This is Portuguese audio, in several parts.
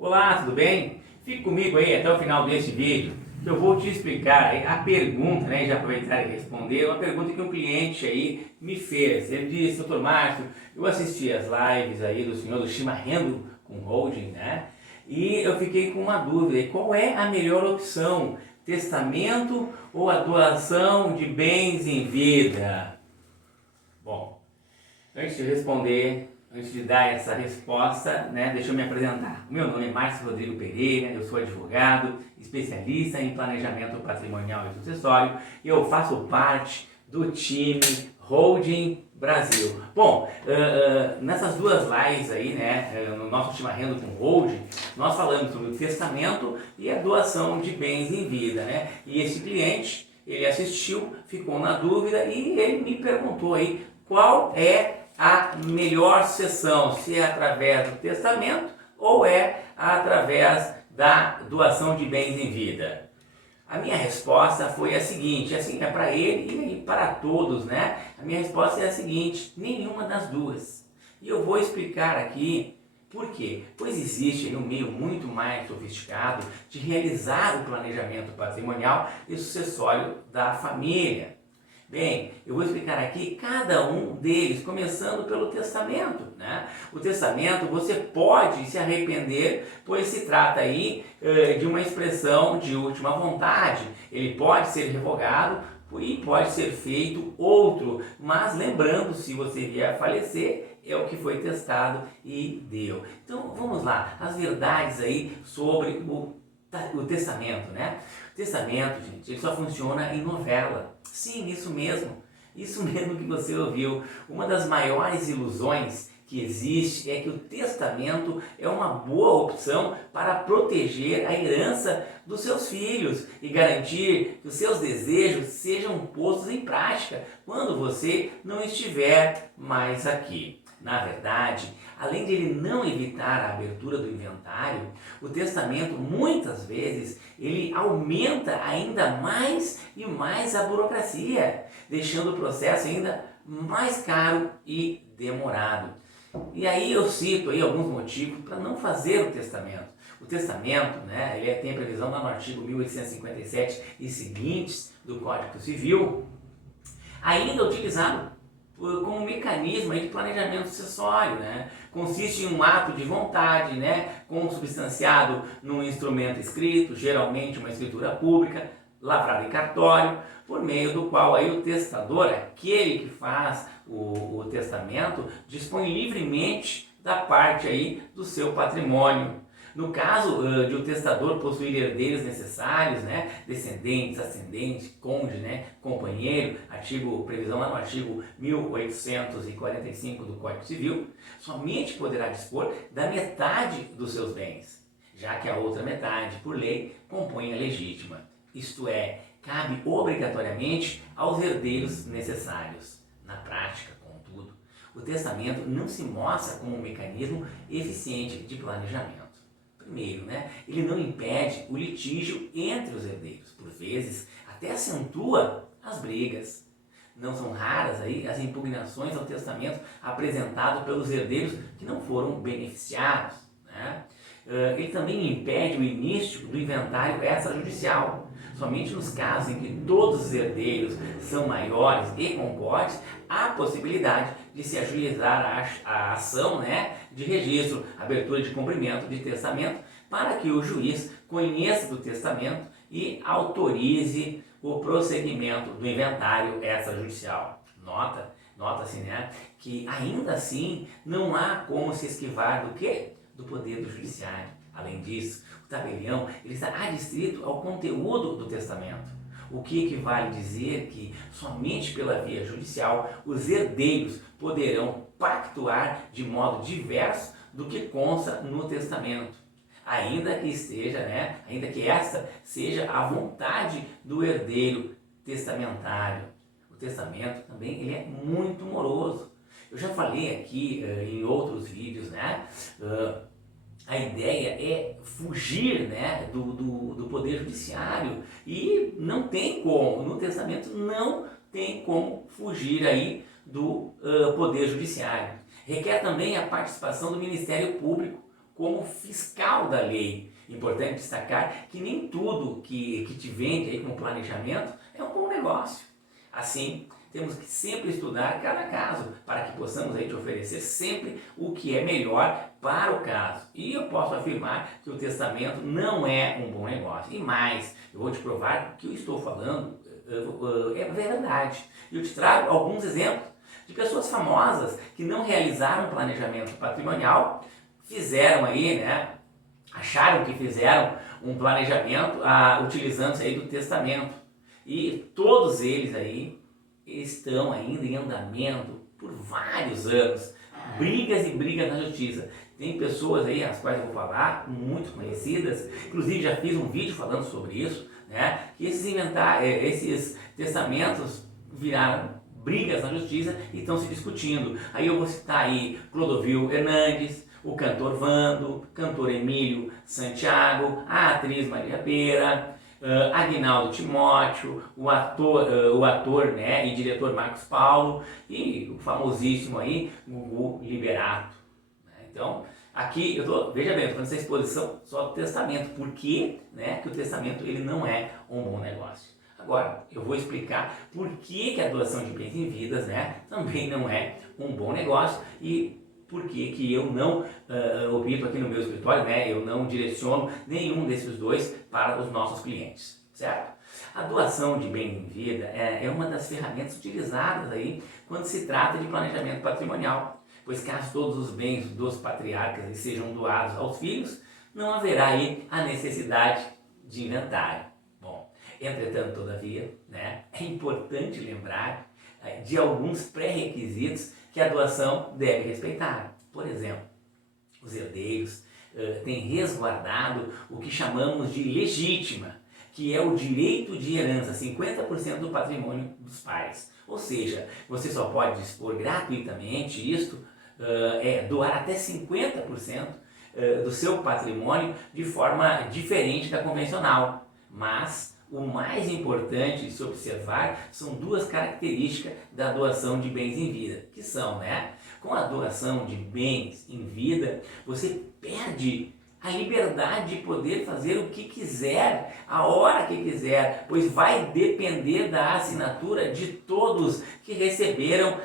Olá, tudo bem? Fique comigo aí até o final deste vídeo, que eu vou te explicar aí a pergunta, né, e já aproveitar e responder, uma pergunta que um cliente aí me fez. Ele disse: Dr. Márcio, eu assisti as lives aí do senhor do Shimarrendo com holding, né, e eu fiquei com uma dúvida: qual é a melhor opção, testamento ou a doação de bens em vida? Bom, antes de responder, antes de dar essa resposta, né, deixa eu me apresentar. O meu nome é Márcio Rodrigo Pereira, eu sou advogado, especialista em planejamento patrimonial e sucessório e eu faço parte do time Holding Brasil. Bom, nessas duas lives aí, né, no nosso Shimarrendo com Holding, nós falamos sobre o testamento e a doação de bens em vida, né? E esse cliente, ele assistiu, ficou na dúvida e ele me perguntou aí qual é a melhor sucessão, se é através do testamento ou é através da doação de bens em vida. A minha resposta foi a seguinte, assim, é para ele e para todos, né? A minha resposta é a seguinte: nenhuma das duas. E eu vou explicar aqui por quê? Pois existe um meio muito mais sofisticado de realizar o planejamento patrimonial e sucessório da família. Bem, eu vou explicar aqui cada um deles, começando pelo testamento, né? O testamento você pode se arrepender, pois se trata aí de uma expressão de última vontade. Ele pode ser revogado e pode ser feito outro, mas lembrando, se você vier a falecer, é o que foi testado e deu. Então vamos lá, as verdades aí sobre o testamento, né? O testamento, gente, ele só funciona em novela. Sim, isso mesmo. Isso mesmo que você ouviu. Uma das maiores ilusões que existe é que o testamento é uma boa opção para proteger a herança dos seus filhos e garantir que os seus desejos sejam postos em prática quando você não estiver mais aqui. Na verdade, além de ele não evitar a abertura do inventário, o testamento muitas vezes ele aumenta ainda mais e mais a burocracia, deixando o processo ainda mais caro e demorado. E aí eu cito aí alguns motivos para não fazer o testamento. O testamento, né, ele tem previsão lá no artigo 1857 e seguintes do Código Civil, ainda utilizado como um mecanismo aí de planejamento sucessório, né? Consiste em um ato de vontade, né, consubstanciado num instrumento escrito, geralmente uma escritura pública, lavrada em cartório, por meio do qual aí o testador, aquele que faz o testamento, dispõe livremente da parte aí do seu patrimônio. No caso de o testador possuir herdeiros necessários, né, descendentes, ascendentes, cônjuge, né, companheiro, previsão lá no artigo 1845 do Código Civil, somente poderá dispor da metade dos seus bens, já que a outra metade, por lei, compõe a legítima. Isto é, cabe obrigatoriamente aos herdeiros necessários. Na prática, contudo, o testamento não se mostra como um mecanismo eficiente de planejamento. Primeiro, né, ele não impede o litígio entre os herdeiros. Por vezes, até acentua as brigas. Não são raras aí as impugnações ao testamento apresentado pelos herdeiros que não foram beneficiados, né? Ele também impede o início do inventário extrajudicial. Somente nos casos em que todos os herdeiros são maiores e concordes, há possibilidade de se ajuizar a ação, né, de registro, abertura de cumprimento de testamento, para que o juiz conheça do testamento e autorize o prosseguimento do inventário extrajudicial. Nota-se, né, que ainda assim não há como se esquivar do quê? Do poder do judiciário. Além disso, o tabelião ele está adstrito ao conteúdo do testamento, o que equivale a dizer que somente pela via judicial os herdeiros poderão pactuar de modo diverso do que consta no testamento, ainda que esteja, né, ainda que esta seja a vontade do herdeiro testamentário. O testamento também ele é muito moroso. Eu já falei aqui em outros vídeos, né? A ideia é fugir, né, do poder judiciário e não tem como, no testamento não tem como fugir aí do poder judiciário. Requer também a participação do Ministério Público como fiscal da lei. Importante destacar que nem tudo que te vende aí como planejamento é um bom negócio. Assim, temos que sempre estudar cada caso para que possamos aí te oferecer sempre o que é melhor para o caso. E eu posso afirmar que o testamento não é um bom negócio. E mais, eu vou te provar que o que eu estou falando é verdade. Eu te trago alguns exemplos de pessoas famosas que não realizaram planejamento patrimonial, fizeram aí, né? Acharam que fizeram um planejamento utilizando-se aí do testamento. E todos eles aí estão ainda em andamento por vários anos. Brigas e brigas na justiça. Tem pessoas aí, as quais eu vou falar, muito conhecidas, inclusive já fiz um vídeo falando sobre isso, né? Que esses testamentos viraram brigas na justiça e estão se discutindo. Aí eu vou citar aí Clodovil Hernandes, o cantor Vando, cantor Emílio Santiago, a atriz Maria Pera, Aguinaldo Timóteo, o ator né, e diretor Marcos Paulo e o famosíssimo aí Gugu Liberato. Então, aqui veja bem, eu estou nessa exposição só do testamento, porque né, que o testamento ele não é um bom negócio. Agora, eu vou explicar por que a doação de bens em vidas né, também não é um bom negócio e por que eu não opto aqui no meu escritório, né, eu não direciono nenhum desses dois para os nossos clientes, certo? A doação de bens em vida é uma das ferramentas utilizadas aí quando se trata de planejamento patrimonial, pois caso todos os bens dos patriarcas sejam doados aos filhos, não haverá aí a necessidade de inventário. Bom, entretanto, todavia, né, é importante lembrar de alguns pré-requisitos que a doação deve respeitar. Por exemplo, os herdeiros têm resguardado o que chamamos de legítima, que é o direito de herança, 50% do patrimônio dos pais. Ou seja, você só pode dispor gratuitamente isto, doar até 50% do seu patrimônio de forma diferente da convencional. Mas o mais importante de se observar são duas características da doação de bens em vida, que são, né? Com a doação de bens em vida, você perde a liberdade de poder fazer o que quiser, a hora que quiser, pois vai depender da assinatura de todos que receberam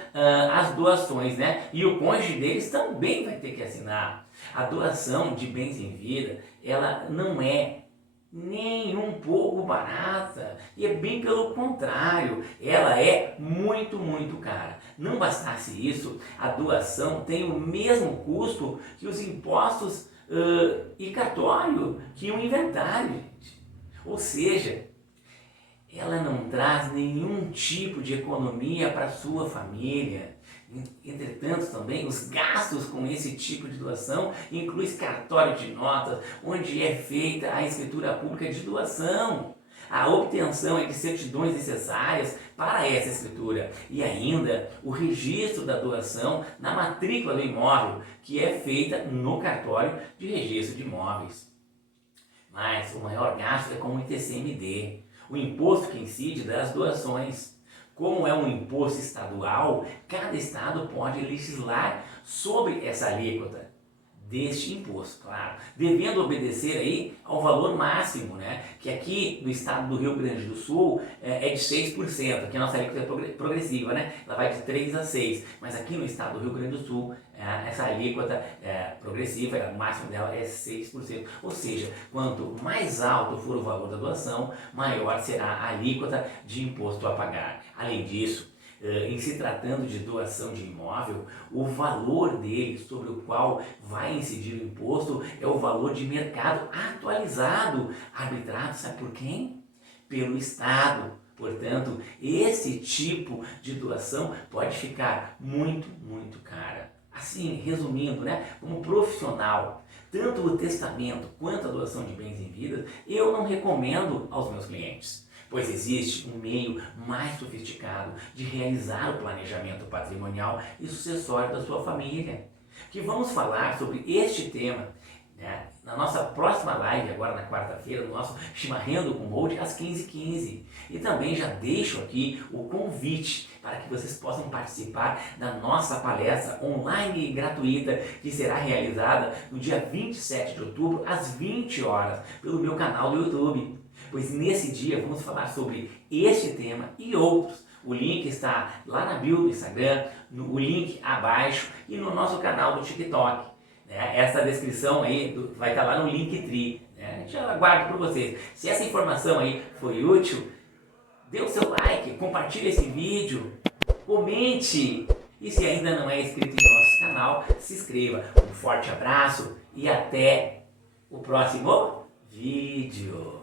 as doações, né? E o cônjuge deles também vai ter que assinar. A doação de bens em vida, ela não é nem um pouco barata, e é bem pelo contrário, ela é muito, muito cara. Não bastasse isso, a doação tem o mesmo custo que os impostos e cartório, que um inventário, gente. Ou seja, ela não traz nenhum tipo de economia para a sua família. Entretanto, também os gastos com esse tipo de doação incluem cartório de notas, onde é feita a escritura pública de doação, a obtenção de certidões necessárias para essa escritura e ainda o registro da doação na matrícula do imóvel, que é feita no cartório de registro de imóveis. Mas o maior gasto é com o ITCMD, o imposto que incide das doações. Como é um imposto estadual, cada estado pode legislar sobre essa alíquota deste imposto, claro, devendo obedecer aí ao valor máximo, né? Que aqui no estado do Rio Grande do Sul é de 6%, aqui a nossa alíquota é progressiva, né? Ela vai de 3 a 6, mas aqui no estado do Rio Grande do Sul essa alíquota progressiva, o máximo dela é 6%, ou seja, quanto mais alto for o valor da doação, maior será a alíquota de imposto a pagar. Além disso, em se tratando de doação de imóvel, o valor dele sobre o qual vai incidir o imposto é o valor de mercado atualizado, arbitrado, sabe por quem? Pelo Estado. Portanto, esse tipo de doação pode ficar muito, muito cara. Assim, resumindo, né, como profissional, tanto o testamento quanto a doação de bens em vida, eu não recomendo aos meus clientes. Pois existe um meio mais sofisticado de realizar o planejamento patrimonial e sucessório da sua família. Que vamos falar sobre este tema, né, na nossa próxima live, agora na quarta-feira, no nosso Chimarrando com Hold, às 15h15. E também já deixo aqui o convite para que vocês possam participar da nossa palestra online e gratuita, que será realizada no dia 27 de outubro, às 20 horas, pelo meu canal do YouTube. Pois nesse dia vamos falar sobre este tema e outros. O link está lá na bio do Instagram, o link abaixo e no nosso canal do TikTok. Essa descrição aí vai estar lá no Linktree. A gente aguarda por vocês. Se essa informação aí foi útil, dê o seu like, compartilhe esse vídeo, comente. E se ainda não é inscrito em nosso canal, se inscreva. Um forte abraço e até o próximo vídeo.